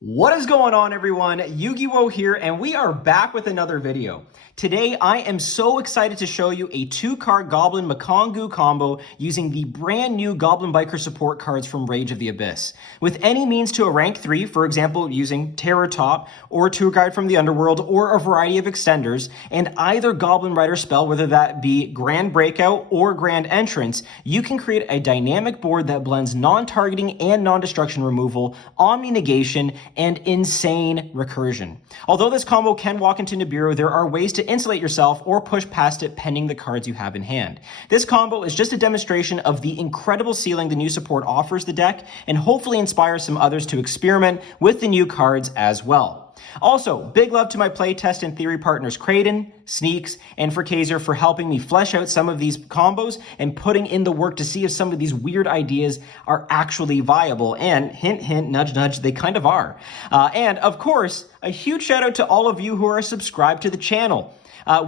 What is going on, everyone? Yu-Gi-Oh here, and we are back with another video. Today, I am so excited to show you a 2-card Goblin Mikankguu combo using the brand new Goblin Biker support cards from Rage of the Abyss. With any means to a rank 3, for example, using Terror Top, or Tour Guide from the Underworld, or a variety of extenders, and either Goblin Rider spell, whether that be Grand Breakout or Grand Entrance, you can create a dynamic board that blends non-targeting and non-destruction removal, omni-negation, and insane recursion. Although this combo can walk into Nibiru, there are ways to insulate yourself or push past it pending the cards you have in hand. This combo is just a demonstration of the incredible ceiling the new support offers the deck, and hopefully inspires some others to experiment with the new cards as well. Also, big love to my playtest and theory partners Kraden, Sneaks, and Frakazer for helping me flesh out some of these combos and putting in the work to see if some of these weird ideas are actually viable. And hint, hint, nudge, nudge, they kind of are. And of course, a huge shout out to all of you who are subscribed to the channel.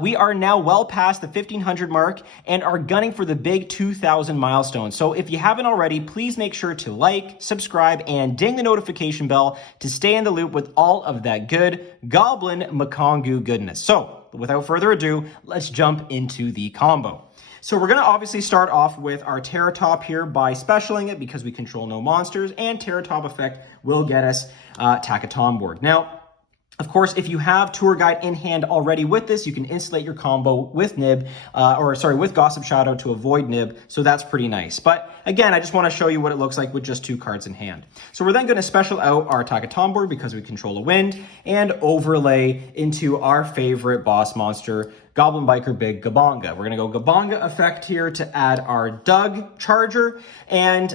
We are now well past the 1,500 mark and are gunning for the big 2,000 milestone. So if you haven't already, please make sure to like, subscribe, and ding the notification bell to stay in the loop with all of that good Goblin Mikankguu goodness. So without further ado, let's jump into the combo. So we're going to obviously start off with our Terror Top here by specialing it because we control no monsters, and Terror Top effect will get us Takaton board. Now, of course, if you have Tour Guide in hand already with this, you can insulate your combo with Nib, with Gossip Shadow to avoid Nib, so that's pretty nice. But again, I just want to show you what it looks like with just 2 cards in hand. So we're then going to special out our Takaton board because we control a wind, and overlay into our favorite boss monster, Goblin Biker Big Gabonga. We're going to go Gabonga effect here to add our Doug Charger, and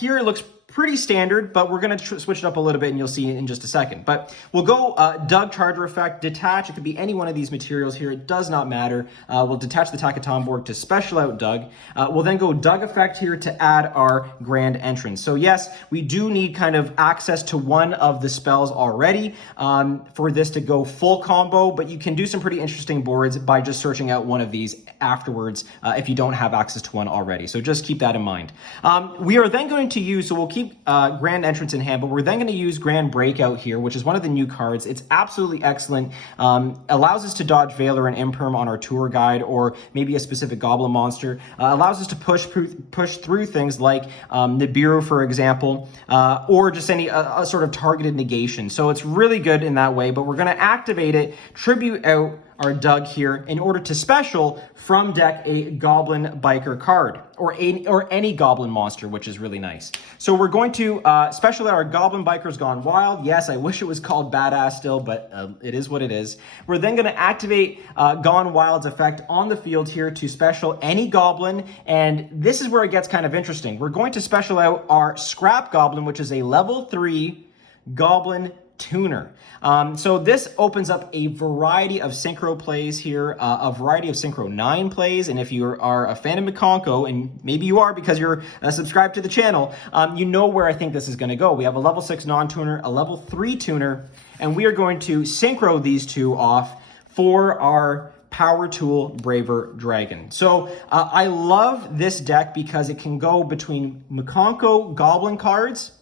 here it looks pretty standard, but we're going to switch it up a little bit, and you'll see in just a second. But we'll go Doug Charger effect, detach. It could be any one of these materials here. It does not matter. We'll detach the Takaton board to special out Doug. We'll then go Doug effect here to add our Grand Entrance. So yes, we do need kind of access to one of the spells already for this to go full combo, but you can do some pretty interesting boards by just searching out one of these afterwards if you don't have access to one already. So just keep that in mind. We are then going to use, so we'll keep Grand Entrance in hand, but we're then going to use Grand Breakout here, which is one of the new cards. It's absolutely excellent. Allows us to dodge Veiler and Imperm on our Tour Guide, or maybe a specific Goblin monster. Allows us to push through things like Nibiru, for example, or just any sort of targeted negation. So it's really good in that way, but we're going to activate it, tribute out our Doug here in order to special from deck a Goblin Biker card, or any Goblin monster, which is really nice. So we're going to special out our Goblin Bikers Gone Wild. Yes, I wish it was called Badass still, but it is what it is. We're then going to activate Gone Wild's effect on the field here to special any Goblin, and this is where it gets kind of interesting. We're going to special out our Scrap Goblin, which is a level 3 Goblin tuner. So this opens up a variety of Synchro plays here, a variety of Synchro 9 plays, and if you are a fan of Mikankguu, and maybe you are because you're subscribed to the channel, you know where I think this is going to go. We have a level 6 non-tuner, a level 3 tuner, and we are going to Synchro these two off for our Power Tool Braver Dragon. So I love this deck because it can go between Mikankguu Goblin cards,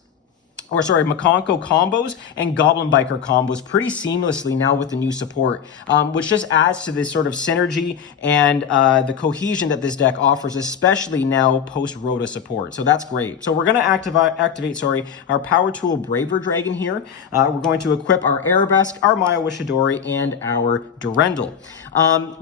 Mikankguu combos and Goblin Biker combos pretty seamlessly now with the new support, which just adds to this sort of synergy and the cohesion that this deck offers, especially now post-Rota support. So that's great. So we're going to activate our Power Tool Braver Dragon here. We're going to equip our Arabesque, our Maya Wishadori, and our Durendal.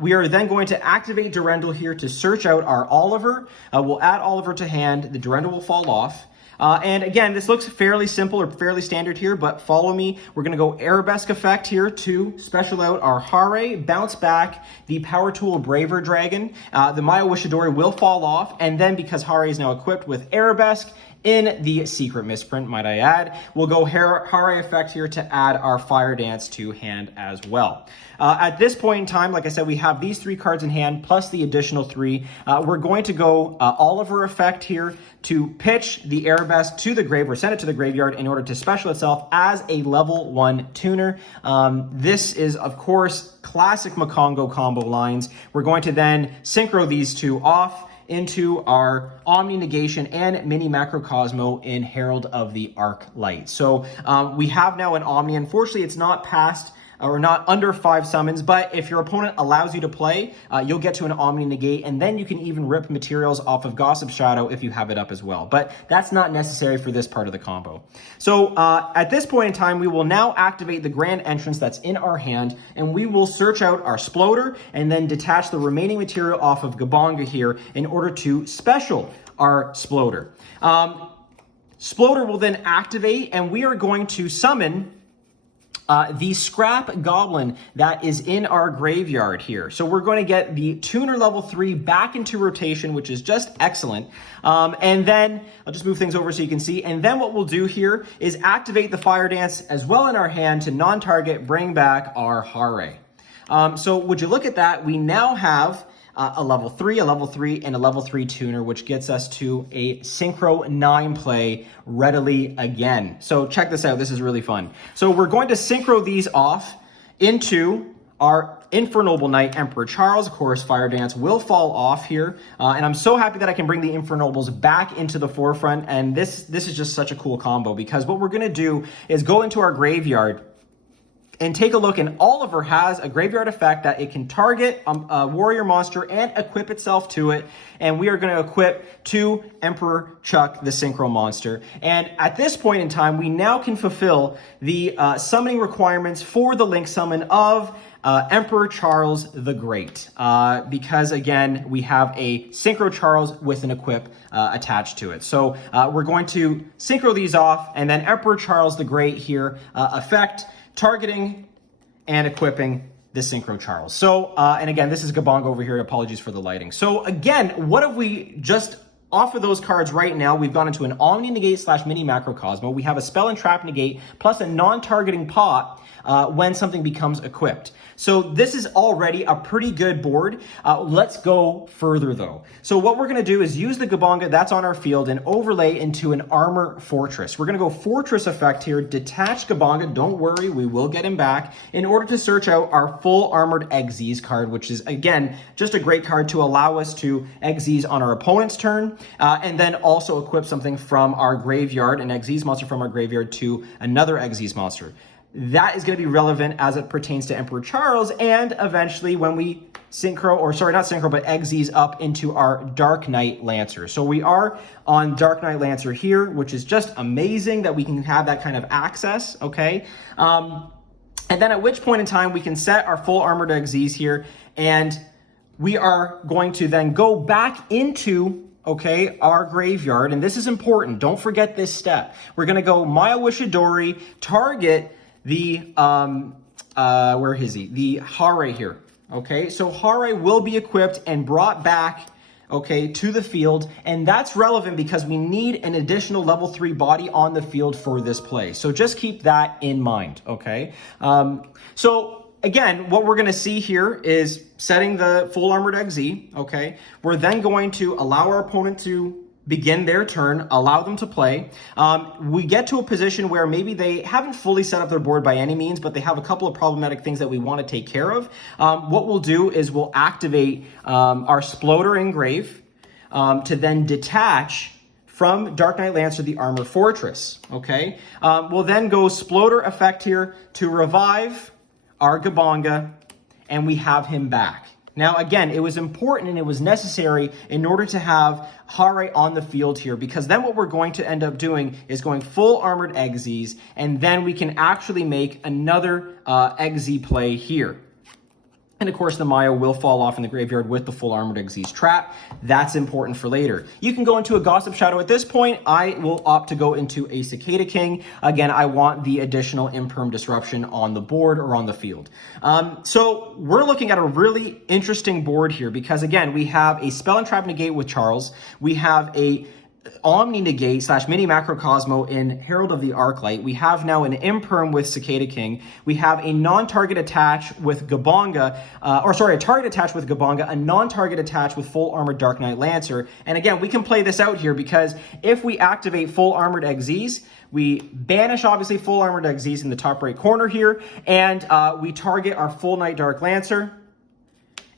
We are then going to activate Durendal here to search out our Oliver. We'll add Oliver to hand. The Durendal will fall off. And again, this looks fairly simple or fairly standard here, but follow me. We're going to go Arabesque effect here to special out our Hare, bounce back the Power Tool Braver Dragon. The Maya Wishadori will fall off, and then because Hare is now equipped with Arabesque, in the secret misprint, might I add, we'll go Hare effect here to add our Fire Dance to hand as well. At this point in time, like I said, we have these 3 cards in hand plus the additional 3. We're going to go Oliver effect here to pitch the Arabesque to the grave, or send it to the graveyard in order to special itself as a level 1 tuner. This is, of course, classic Mikankguu combo lines. We're going to then Synchro these 2 off into our Omni Negation and Mini Macrocosmo in Herald of the Arc Light. So we have now an Omni. Unfortunately, it's not past or not under 5 summons, but if your opponent allows you to play, you'll get to an Omni Negate, and then you can even rip materials off of Gossip Shadow if you have it up as well. But that's not necessary for this part of the combo. So at this point in time, we will now activate the Grand Entrance that's in our hand, and we will search out our Sploder and then detach the remaining material off of Gabonga here in order to special our Sploder. Sploder will then activate, and we are going to summon the Scrap Goblin that is in our graveyard here. So we're going to get the Tuner level 3 back into rotation, which is just excellent. And then I'll just move things over so you can see. And then what we'll do here is activate the Fire Dance as well in our hand to non-target bring back our Hare. So would you look at that? We now have a level 3, and a level 3 tuner, which gets us to a Synchro 9 play readily again. So check this out. This is really fun. So we're going to Synchro these off into our Infernoble Knight, Emperor Charles. Of course, Fire Dance will fall off here. And I'm so happy that I can bring the Infernobles back into the forefront. And this is just such a cool combo, because what we're going to do is go into our graveyard and take a look, and Oliver has a graveyard effect that it can target a warrior monster and equip itself to it, and we are going to equip to Emperor Chuck, the Synchro monster. And at this point in time, we now can fulfill the summoning requirements for the Link summon of Emperor Charles the Great, because again, we have a Synchro Charles with an equip attached to it. So we're going to Synchro these off, and then Emperor Charles the Great here effect, targeting and equipping the Synchro Charles. So, and again, this is Gabonga over here. Apologies for the lighting. So again, what have we just off of those cards right now? We've gone into an Omni Negate / Mini Macrocosmo. We have a Spell and Trap Negate plus a non-targeting pot when something becomes equipped. So this is already a pretty good board. Let's go further though. So what we're gonna do is use the Gabonga that's on our field and overlay into an Armor Fortress. We're gonna go Fortress effect here, detach Gabonga, don't worry, we will get him back, in order to search out our full Armored Xyz card, which is again, just a great card to allow us to Xyz on our opponent's turn, and then also equip something from our graveyard, an Xyz monster from our graveyard to another Xyz monster. That is going to be relevant as it pertains to Emperor Charles, and eventually when we Synchro, or sorry, not Synchro, but Xyz up into our Dark Knight Lancer. So we are on Dark Knight Lancer here, which is just amazing that we can have that kind of access, okay? And then at which point in time we can set our full Armored Xyz here, and we are going to then go back into, okay, our graveyard, and this is important. Don't forget this step. We're going to go Maya Wishidori, target the, where is he? The Hare here, okay? So Hare will be equipped and brought back, okay, to the field, and that's relevant because we need an additional level 3 body on the field for this play. So just keep that in mind, okay? So again, what we're gonna see here is setting the full Armored Xyz, okay? We're then going to allow our opponent to begin their turn, allow them to play. We get to a position where maybe they haven't fully set up their board by any means, but they have a couple of problematic things that we want to take care of. What we'll do is we'll activate our Sploder Engrave to then detach from Dark Knight Lancer the Armor Fortress, okay? We'll then go Sploder effect here to revive our Gabonga, and we have him back. Now, again, it was important and it was necessary in order to have Hare on the field here, because then what we're going to end up doing is going full Armored Xyz, and then we can actually make another Xyz play here. And of course, the Maya will fall off in the graveyard with the full Armored Xyz trap. That's important for later. You can go into a Gossip Shadow at this point. I will opt to go into a Cicada King. Again, I want the additional Imperm Disruption on the board or on the field. So we're looking at a really interesting board here because, again, we have a Spell and Trap Negate with Charles. We have a Omni Negate / Mini Macrocosmo in Herald of the Arclight. We have now an Imperm with Cicada King. We have a non-target attach with Gabonga, a target attach with Gabonga, a non-target attach with full armored Dark Knight Lancer. And again, we can play this out here because if we activate full armored Xyz, we banish obviously full armored Xyz in the top right corner here, and we target our full Knight Dark Lancer.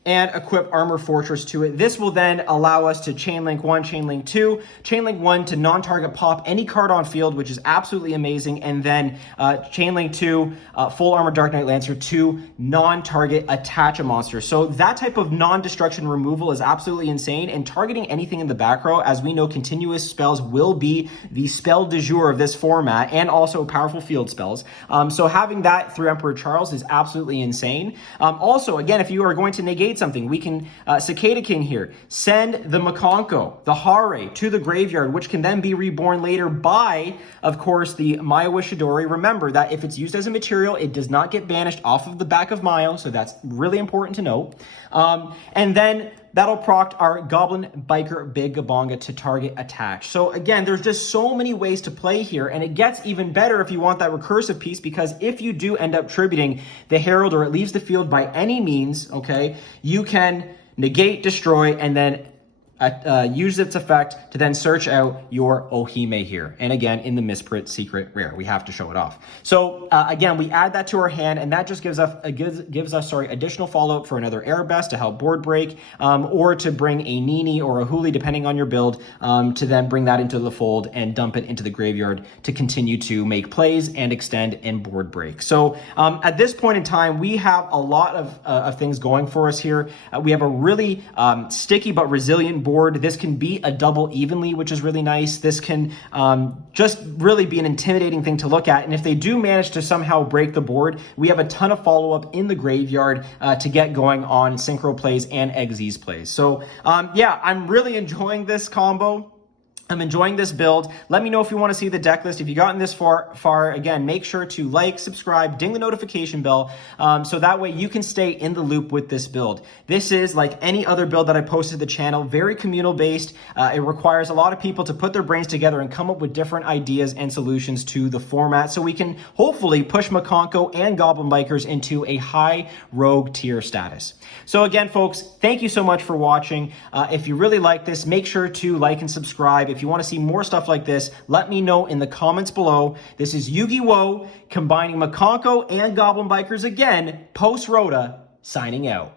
and equip Armor Fortress to it. This will then allow us to Chainlink 1, Chainlink 2, Chainlink 1 to non-target pop any card on field, which is absolutely amazing, and then Chainlink 2, Full Armor Dark Knight Lancer to non-target attach a monster. So that type of non-destruction removal is absolutely insane, and targeting anything in the back row, as we know, continuous spells will be the spell du jour of this format, and also powerful field spells. So having that through Emperor Charles is absolutely insane. Also, again, if you are going to negate something, we can Cicada King here, send the Mikankguu, the Hare, to the graveyard, which can then be reborn later by, of course, the Mayo Ishidori. Remember that if it's used as a material, it does not get banished off of the back of Mayo, so that's really important to note. And then that'll proc our Goblin Biker Big Gabonga to target attach. So again, there's just so many ways to play here, and it gets even better if you want that recursive piece, because if you do end up tributing the Herald or it leaves the field by any means, okay, you can negate, destroy, and then use its effect to then search out your Ohime here. And again, in the Misprint secret rare, we have to show it off. So again, we add that to our hand, and that just gives us additional follow-up for another Airbest to help board break, or to bring a Nini or a Huli, depending on your build, to then bring that into the fold and dump it into the graveyard to continue to make plays and extend and board break. So at this point in time, we have a lot of things going for us here. We have a really sticky but resilient board. This can be a double evenly, which is really nice. This can just really be an intimidating thing to look at. And if they do manage to somehow break the board, we have a ton of follow-up in the graveyard to get going on Synchro plays and Exes plays. So yeah, I'm really enjoying this combo. I'm enjoying this build. Let me know if you want to see the deck list. If you've gotten this far, again, make sure to like, subscribe, ding the notification bell, so that way you can stay in the loop with this build. This is like any other build that I posted to the channel, very communal based. It requires a lot of people to put their brains together and come up with different ideas and solutions to the format, so we can hopefully push Mikankguu and Goblin Bikers into a high rogue tier status. So again, folks, thank you so much for watching. If you really like this, make sure to like and subscribe. If you want to see more stuff like this, let me know in the comments below. This is Yu-Gi-Oh! Combining Mikankguu and Goblin Bikers again, post-Rota, signing out.